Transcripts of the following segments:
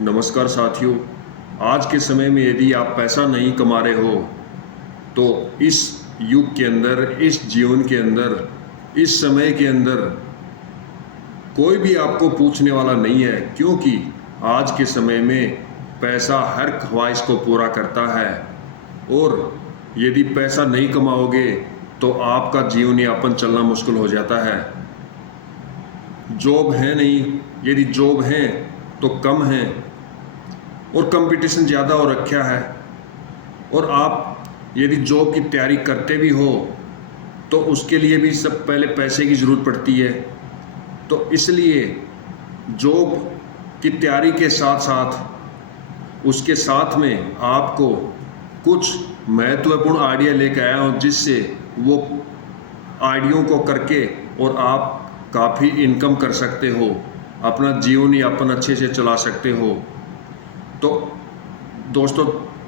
नमस्कार साथियों। आज के समय में यदि आप पैसा नहीं कमा रहे हो तो इस युग के अंदर, इस जीवन के अंदर, इस समय के अंदर कोई भी आपको पूछने वाला नहीं है, क्योंकि आज के समय में पैसा हर ख्वाहिश को पूरा करता है। और यदि पैसा नहीं कमाओगे तो आपका जीवन यापन चलना मुश्किल हो जाता है। जॉब है नहीं, यदि जॉब है तो कम है और कंपटीशन ज़्यादा हो रखा है। और आप यदि जॉब की तैयारी करते भी हो तो उसके लिए भी सब पहले पैसे की ज़रूरत पड़ती है। तो इसलिए जॉब की तैयारी के साथ साथ उसके साथ में आपको कुछ महत्वपूर्ण आइडिया लेकर आया हूँ, जिससे वो आइडियों को करके और आप काफ़ी इनकम कर सकते हो, अपना जीवन यापन अच्छे से चला सकते हो। तो दोस्तों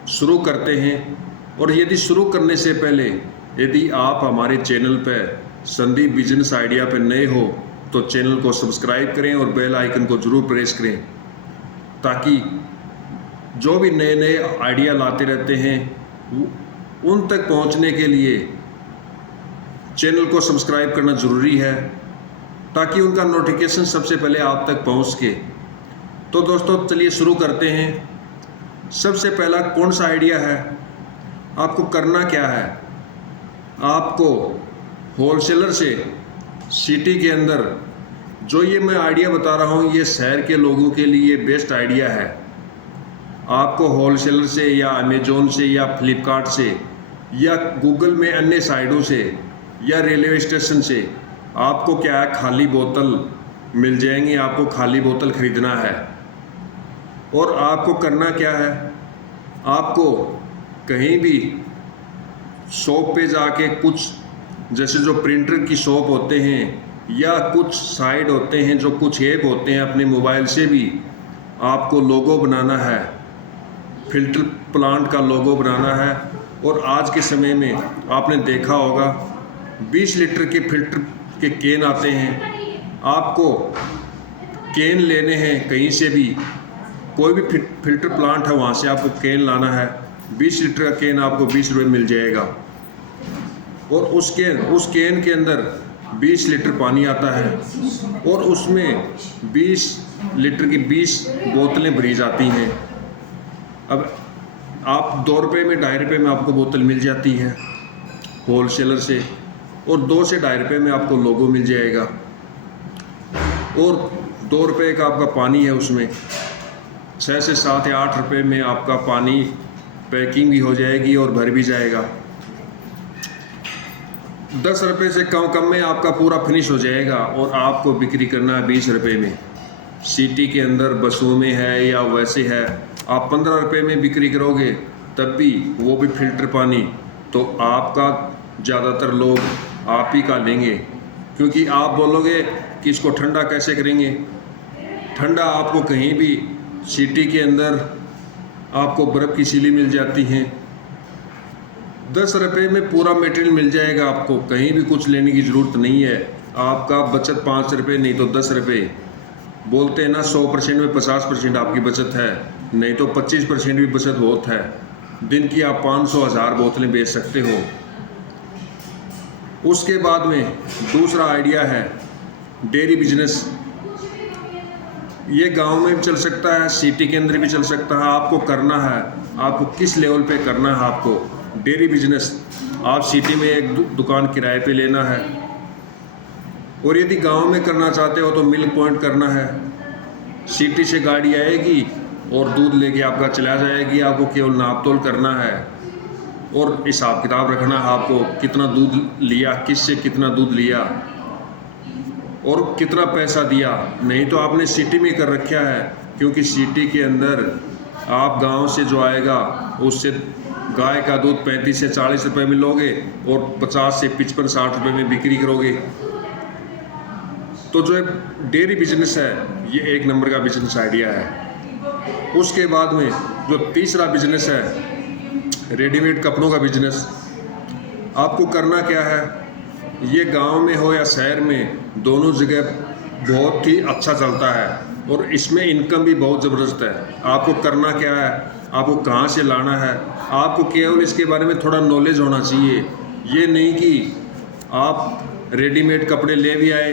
शुरू करते हैं। और यदि शुरू करने से पहले यदि आप हमारे चैनल पर संदीप बिजनेस आइडिया पर नए हो तो चैनल को सब्सक्राइब करें और बेल आइकन को ज़रूर प्रेस करें, ताकि जो भी नए नए आइडिया लाते रहते हैं उन तक पहुंचने के लिए चैनल को सब्सक्राइब करना ज़रूरी है, ताकि उनका नोटिफिकेशन सबसे पहले आप तक पहुंच सके। तो दोस्तों चलिए शुरू करते हैं। सबसे पहला कौन सा आइडिया है, आपको करना क्या है, आपको होलसेलर से सिटी के अंदर जो ये मैं आइडिया बता रहा हूँ, ये शहर के लोगों के लिए बेस्ट आइडिया है। आपको होलसेलर से या अमेजोन से या फ्लिपकार्ट से या गूगल में अन्य साइटों से या रेलवे स्टेशन से आपको क्या है, खाली बोतल मिल जाएंगी। आपको खाली बोतल खरीदना है और आपको करना क्या है, आपको कहीं भी शॉप पे जाके कुछ जैसे जो प्रिंटर की शॉप होते हैं या कुछ साइट होते हैं, जो कुछ ऐप होते हैं, अपने मोबाइल से भी आपको लोगो बनाना है, फिल्टर प्लांट का लोगो बनाना है। और आज के समय में आपने देखा होगा 20 लीटर के फिल्टर के कैन आते हैं। आपको कैन लेने हैं कहीं से भी, कोई भी फिल्टर प्लांट है वहाँ से आपको कैन लाना है। 20 लीटर का कैन आपको 20 रुपये मिल जाएगा। और उस कैन के अंदर 20 लीटर पानी आता है और उसमें 20 लीटर की 20 बोतलें भरी जाती हैं। अब आप 2 रुपये में 2.5 रुपये में आपको बोतल मिल जाती है होलसेलर से, और 2 से 2.5 रुपये में आपको लोगो मिल जाएगा। और 2 रुपये का आपका पानी है, उसमें 6 से 7 या 8 रुपये में आपका पानी पैकिंग भी हो जाएगी और भर भी जाएगा। 10 रुपये से कम में आपका पूरा फिनिश हो जाएगा और आपको बिक्री करना है 20 रुपये में। सिटी के अंदर बसों में है या वैसे है, आप 15 रुपये में बिक्री करोगे तब भी, वो भी फिल्टर पानी, तो आपका ज़्यादातर लोग आप ही का लेंगे, क्योंकि आप बोलोगे कि इसको ठंडा कैसे करेंगे। ठंडा आपको कहीं भी सिटी के अंदर आपको बर्फ़ की सीली मिल जाती हैं। 10 रुपये में पूरा मटेरियल मिल जाएगा आपको, कहीं भी कुछ लेने की ज़रूरत नहीं है। आपका बचत 5 रुपये नहीं तो 10 रुपये। बोलते हैं ना 100% में 50% आपकी बचत है, नहीं तो 25% भी बचत बहुत है। दिन की आप 500-1000 बोतलें बेच सकते हो। उसके बाद में दूसरा आइडिया है डेयरी बिजनेस। ये गांव में भी चल सकता है, सिटी के अंदर भी चल सकता है। आपको करना है, आपको किस लेवल पे करना है। आपको डेयरी बिजनेस, आप सिटी में एक दुकान किराए पे लेना है, और यदि गांव में करना चाहते हो तो मिल्क पॉइंट करना है। सिटी से गाड़ी आएगी और दूध लेके आपका चला जाएगी। आपको केवल नाप तोल करना है और हिसाब किताब रखना है, आपको कितना दूध लिया, किससे कितना दूध लिया और कितना पैसा दिया। नहीं तो आपने सिटी में कर रखा है, क्योंकि सिटी के अंदर आप गांव से जो आएगा उससे गाय का दूध 35 से 40 रुपये में लोगे और 50 से 55-60 रुपये में बिक्री करोगे। तो जो डेयरी बिजनेस है ये 1 नंबर का बिजनेस आइडिया है। उसके बाद में जो तीसरा बिजनेस है रेडीमेड कपड़ों का बिजनेस। आपको करना क्या है, ये गांव में हो या शहर में, दोनों जगह बहुत ही अच्छा चलता है। और इसमें इनकम भी बहुत ज़बरदस्त है। आपको करना क्या है, आपको कहाँ से लाना है, आपको केवल इसके बारे में थोड़ा नॉलेज होना चाहिए। ये नहीं कि आप रेडीमेड कपड़े ले भी आए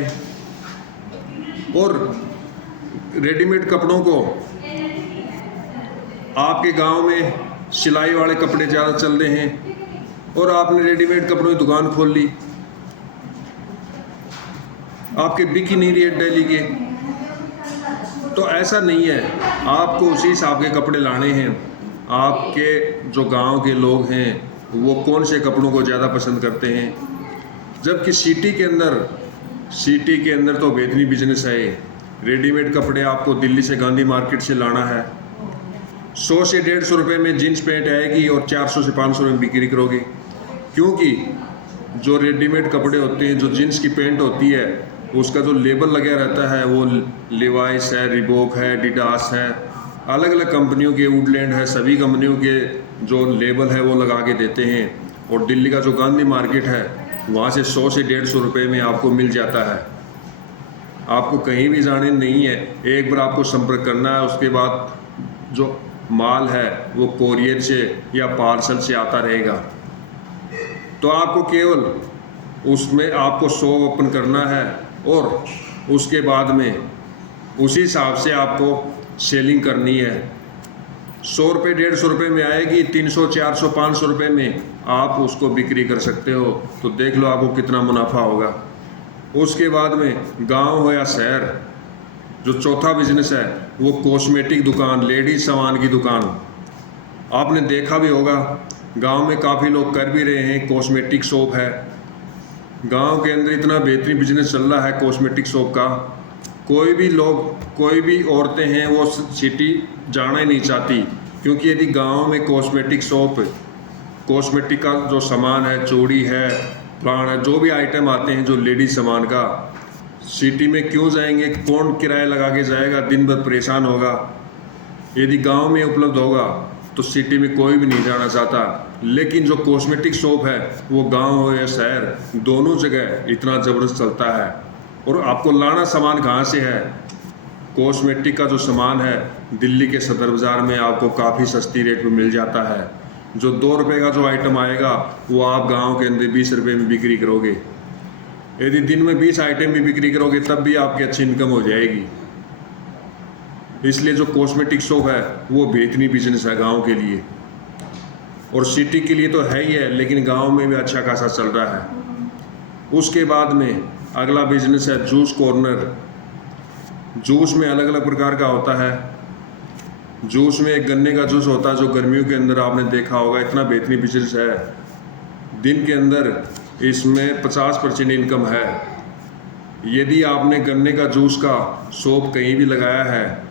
और रेडीमेड कपड़ों को आपके गांव में सिलाई वाले कपड़े ज़्यादा चल रहे हैं और आपने रेडीमेड कपड़ों की दुकान खोल ली, आपके बिक ही नहीं रही है डेली के। तो ऐसा नहीं है, आपको उसी हिसाब के कपड़े लाने हैं। आपके जो गांव के लोग हैं वो कौन से कपड़ों को ज़्यादा पसंद करते हैं, जबकि सिटी के अंदर तो बेहतरीन बिजनेस है। रेडीमेड कपड़े आपको दिल्ली से गांधी मार्केट से लाना है, 100 से 150 रुपये में जीन्स पैंट आएगी और 400 से 500 में बिक्री करोगे। क्योंकि जो रेडीमेड कपड़े होते हैं, जो जीन्स की पैंट होती है, उसका जो लेबल लगा रहता है वो लिवाइस है, रिबॉक है, एडिडास है, अलग अलग कंपनियों के, वुडलैंड है, सभी कंपनियों के जो लेबल है वो लगा के देते हैं। और दिल्ली का जो गांधी मार्केट है वहाँ से 100 से 150 रुपये में आपको मिल जाता है। आपको कहीं भी जाने नहीं है, एक बार आपको संपर्क करना है, उसके बाद जो माल है वो कोरियर से या पार्सल से आता रहेगा। तो आपको केवल उसमें आपको शॉप ओपन करना है और उसके बाद में उसी हिसाब से आपको सेलिंग करनी है। 100 रुपये 150 रुपये में आएगी, 300 400 500 रुपये में आप उसको बिक्री कर सकते हो। तो देख लो आपको कितना मुनाफा होगा। उसके बाद में गांव हो या शहर, जो चौथा बिजनेस है वो कॉस्मेटिक दुकान, लेडीज सामान की दुकान। आपने देखा भी होगा, गांव में काफ़ी लोग कर भी रहे हैं, कॉस्मेटिक शॉप है। गांव के अंदर इतना बेहतरीन बिजनेस चल रहा है कॉस्मेटिक शॉप का, कोई भी औरतें हैं वो सिटी जाना ही नहीं चाहती। क्योंकि यदि गांव में कॉस्मेटिक शॉप, कॉस्मेटिक का जो सामान है, चूड़ी है, फलाना है, जो भी आइटम आते हैं जो लेडीज सामान का, सिटी में क्यों जाएंगे, कौन किराया लगा के जाएगा, दिन भर परेशान होगा। यदि गांव में उपलब्ध होगा तो सिटी में कोई भी नहीं जाना चाहता। लेकिन जो कॉस्मेटिक शॉप है वो गांव हो या शहर, दोनों जगह इतना ज़बरदस्त चलता है। और आपको लाना सामान कहाँ से है, कॉस्मेटिक का जो सामान है दिल्ली के सदर बाज़ार में आपको काफ़ी सस्ती रेट में मिल जाता है। जो 2 रुपये का जो आइटम आएगा वो आप गांव के अंदर 20 रुपये में बिक्री करोगे। यदि दिन में 20 आइटम भी बिक्री करोगे तब भी आपकी अच्छी इनकम हो जाएगी। इसलिए जो कॉस्मेटिक शॉप है वो बेहतरीन बिजनेस है गांव के लिए, और सिटी के लिए तो है ही है, लेकिन गांव में भी अच्छा खासा चल रहा है। उसके बाद में अगला बिजनेस है जूस कॉर्नर। जूस में अलग अलग प्रकार का होता है। जूस में एक गन्ने का जूस होता है जो गर्मियों के अंदर आपने देखा होगा, इतना बेहतरीन बिजनेस है। दिन के अंदर इसमें 50% इनकम है। यदि आपने गन्ने का जूस का शॉप कहीं भी लगाया है,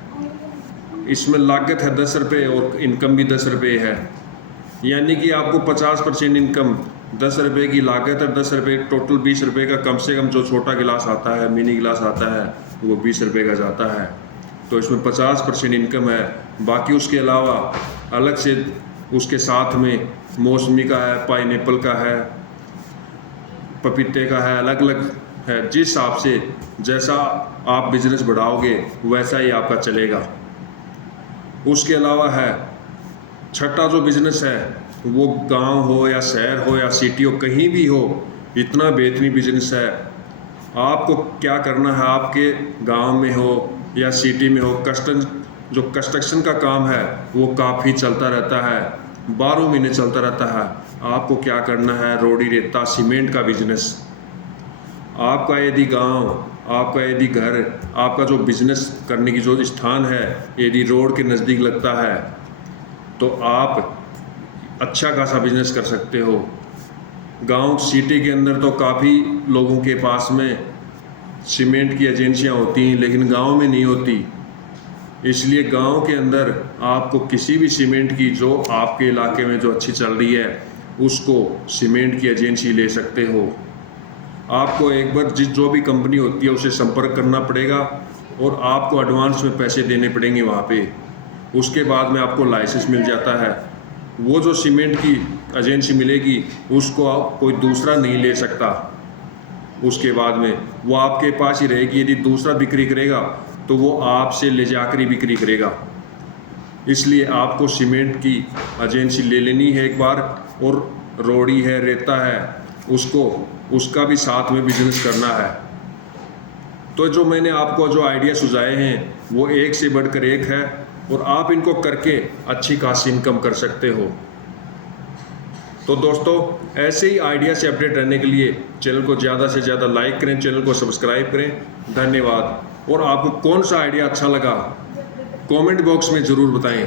इसमें लागत है 10 रुपये और इनकम भी 10 रुपये है। यानी कि आपको 50% इनकम, 10 रुपये की लागत है, 10 रुपये टोटल, 20 रुपये का कम से कम जो छोटा गिलास आता है, मिनी गिलास आता है, वो 20 रुपये का जाता है। तो इसमें 50% इनकम है। बाकी उसके अलावा अलग से उसके साथ में मौसमी का है, पाइनएप्पल का है, पपीते का है, अलग अलग है। जिस हिसाब से जैसा आप बिजनेस बढ़ाओगे वैसा ही आपका चलेगा। उसके अलावा है छठा जो बिजनेस है, वो गांव हो या शहर हो या सिटी हो, कहीं भी हो, इतना बेहतरीन बिजनेस है। आपको क्या करना है, आपके गांव में हो या सिटी में हो, कंस्ट्रक्शन का काम है वो काफ़ी चलता रहता है, 12 महीने चलता रहता है। आपको क्या करना है, रोड़ी रेता सीमेंट का बिजनेस। आपका यदि गांव, आपका यदि घर, आपका जो बिजनेस करने की जो स्थान है यदि रोड के नज़दीक लगता है तो आप अच्छा खासा बिजनेस कर सकते हो। गांव सिटी के अंदर तो काफ़ी लोगों के पास में सीमेंट की एजेंसियां होती हैं, लेकिन गांव में नहीं होती। इसलिए गांव के अंदर आपको किसी भी सीमेंट की जो आपके इलाके में जो अच्छी चल रही है उसको सीमेंट की एजेंसी ले सकते हो। आपको एक बार जो भी कंपनी होती है उसे संपर्क करना पड़ेगा और आपको एडवांस में पैसे देने पड़ेंगे वहाँ पे। उसके बाद में आपको लाइसेंस मिल जाता है। वो जो सीमेंट की एजेंसी मिलेगी उसको कोई दूसरा नहीं ले सकता। उसके बाद में वो आपके पास ही रहेगी। यदि दूसरा बिक्री करेगा तो वो आपसे ले जाकर ही बिक्री करेगा। इसलिए आपको सीमेंट की एजेंसी ले लेनी है एक बार, और रोड़ी है, रेता है, उसका भी साथ में बिजनेस करना है। तो जो मैंने आपको जो आइडिया सुझाए हैं वो एक से बढ़कर एक है, और आप इनको करके अच्छी खासी इनकम कर सकते हो। तो दोस्तों, ऐसे ही आइडिया से अपडेट रहने के लिए चैनल को ज़्यादा से ज़्यादा लाइक करें, चैनल को सब्सक्राइब करें। धन्यवाद। और आपको कौन सा आइडिया अच्छा लगा कमेंट बॉक्स में ज़रूर बताएं।